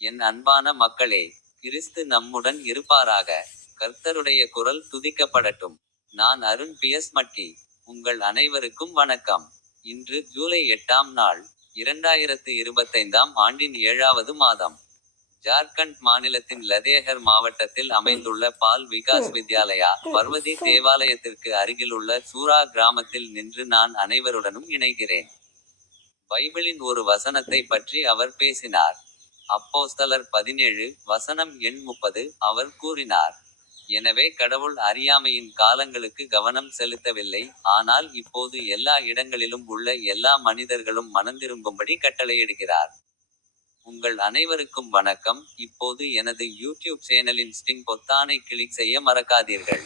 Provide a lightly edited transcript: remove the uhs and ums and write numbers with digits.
என் அன்பான மக்களே, கிறிஸ்து நம்முடன் இருப்பாராக. கர்த்தருடைய குரல் துதிக்கப்படட்டும். நான் அருண் பியஸ் மட்டி. உங்கள் அனைவருக்கும் வணக்கம். இன்று ஜூலை 8ஆம் நாள், 2025ஆம் ஆண்டின் 7வது மாதம். ஜார்க்கண்ட் மாநிலத்தின் லதேகர் மாவட்டத்தில் அமைந்துள்ள பால் விகாஸ் வித்யாலயா பர்வதி தேவாலயத்திற்கு அருகிலுள்ள சூரா கிராமத்தில் நின்று நான் அனைவருடனும் இணைகிறேன். பைபிளின் ஒரு வசனத்தை பற்றி அவர் பேசினார். அப்போஸ்தலர் 17 வசனம் எண் 30 அவர் கூறினார். எனவே கடவுள் அறியாமையின் காலங்களுக்கு கவனம் செலுத்தவில்லை, ஆனால் இப்போது எல்லா இடங்களிலும் உள்ள எல்லா மனிதர்களும் மனந்திரும்பும்படி கட்டளையிடுகிறார். உங்கள் அனைவருக்கும் வணக்கம். இப்போது எனது யூடியூப் சேனலின் ஸ்டிங் பொத்தானை கிளிக் செய்ய மறக்காதீர்கள்.